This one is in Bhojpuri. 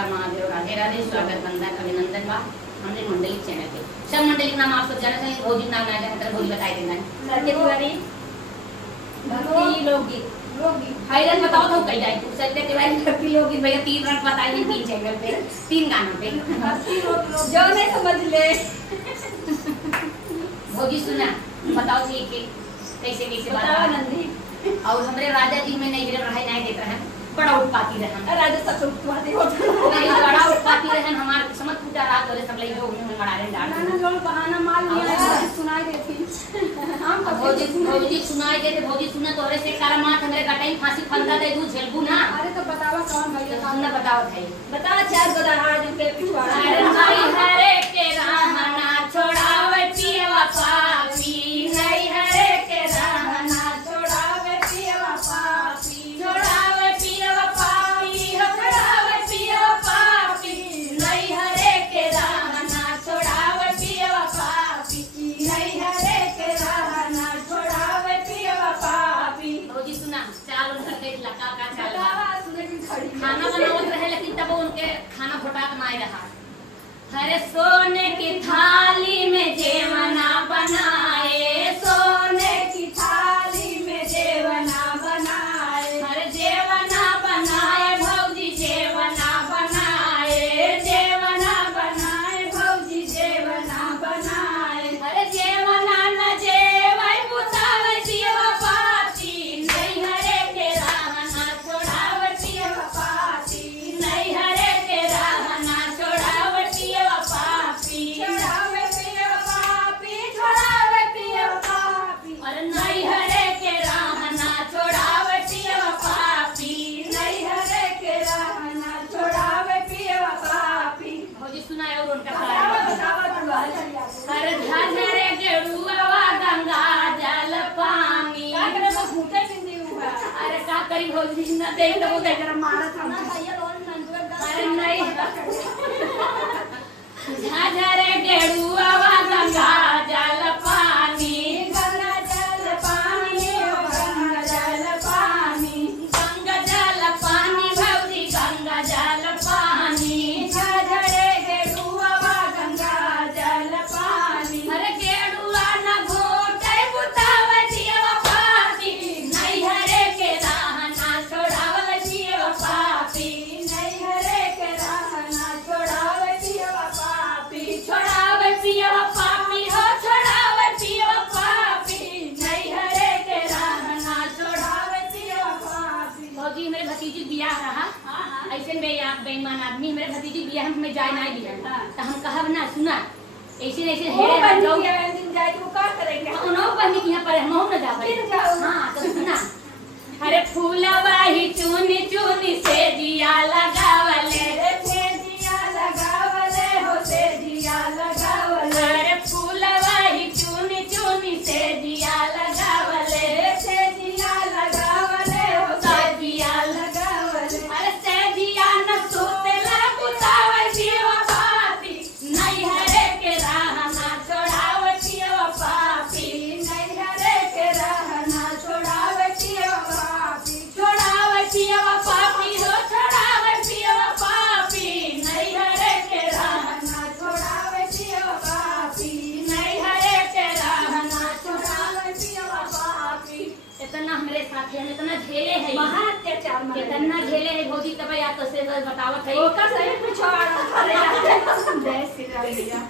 महादेव राधे राधे। स्वागत वंदन अभिनंदन बा हमने मंडली चैनल पे सब मंडली नाम आप सब जाना चाहिए। भोजी नाम ना जाने तरह भोजी बताई देना सत्य तिवारी भक्ति लोकगीत हाईलाइट बताओ तो कई जाए सत्य तिवारी भक्ति लोकगीत भैया 3 रन बताइए 3 चैनल पे 3 गानों पे जो नहीं समझ ले भोजी सुना बताओ जी कि कैसे कैसे बताओ नंदी। और हमरे राजा जी में नहीं रहे नहीं देते हैं बड़ा उत्पाती रहन राजा सब उत्पाती होता नहीं बड़ा उत्पाती रहन हमार समझ फूटा रात वाले सब लइके उन्हें मरारे डाल ना लोग बहाना मार लिया सुनाई देती हम भौजी सुनाई देते भौजी सुना तोरे से काला माथ हमरे गटाई फांसी फंदा दे दू झेलबू ना। अरे तो बतावा कौन भैया कौन ना बताओ भाई बता चार गदहा जन पे पिछवाड़ा अरे भाई हरे के रहना छोड़ावे पियवा पापी नहीं हरे के रहना छोड़ावे पियवा पापी छोड़ावे पियवा पापी हो छोड़ावे पियवा पापी नहीं हरे के रहना छोड़ावे पियवा पापी नहीं हरे के रहना छोड़ावे पियवा पापी। भौजी सुना चाल उनका देख लगा का चाल खाना बनावत रहे लेकिन तब उनके खाना घोटात नहीं रहा। हरे सोने की थाली में जेवना बनाए सोने की थाली में जेवना बनाए हरे जेवना बनाए भौजी जेवना बनाए जेवना बनाए भौजी जेवना बनाए हरे जेवना न जेवै बुतावे जीवा पाती नहीं हरे के रहना छोड़ावे जीवा पाती नहीं हरे के रहना छोड़ावे जीवा पापी छोड़ावे जीवा पापी छोड़ावे जीवा पापी अरे नहीं हरे के रहना छोड़ावे जीवा पापी नहीं हरे के रहना छोड़ावे जीवा पापी। भौजी सुनाए और उनका हर झरे गेरुआ गंगा जल पानी अरे का करी भौजी न देख तो वो देख मारा था अरे नहीं झरे गेरुआ गंगा जल पानी गंगा जल पानी गंगा जल पानी गंगा जल पानी भौजी गंगा जल पानी झरे गेरुआ गंगा जल पानी अरे गेरुआ न घोटे बुतावे जीवा पापी नहीं हरे के रहना छोड़ावे जीवा पापी नहीं हरे के रहना छोड़ावे जीवा पापी छोड़ावे जीवा पापी हो छोड़ावे जीवा पापी नहीं हरे के रहना छोड़ावे जीवा पापी। भौजी मेरे भतीजी बियाह रहा ऐसे में आप बेईमान आदमी मेरे भतीजी बियाह में जाए नहीं दिया तो हम कहब ना सुना ऐसे ऐसे हेरे जाओ दिन जाए तो का करेंगे उन्हों पहले यहाँ पर हम न जाओ हाँ तो सुना अरे फूलवा ही चुनी चुनी से दिया लगावले से दिया लगावले हो से दिया लगावले अरे फूलवा ही चुनी चुनी से दिया लगावले से दिया लगावले हो से दिया लगावले अरे से दिया न सोतेला बुतावे जीवा पापी नहीं हरे के रहना छोड़ावे जीवा पापी नहीं हरे के रहना छोड़ावे जीवा पापी छोड़ावे जीवा पापी हो छोड़ावे जीवा पापी नहीं हरे के रहना छोड़ावे जीवा पापी नहीं हरे के रहना छोड़ावे जीवा पापी। इतना हमारे साथ है इतना झेले है महाअत्याचार इतना झेले है भौजी तब या तो से बतावत है ओका सही पिछवाड़ा अरे जय श्री राम भैया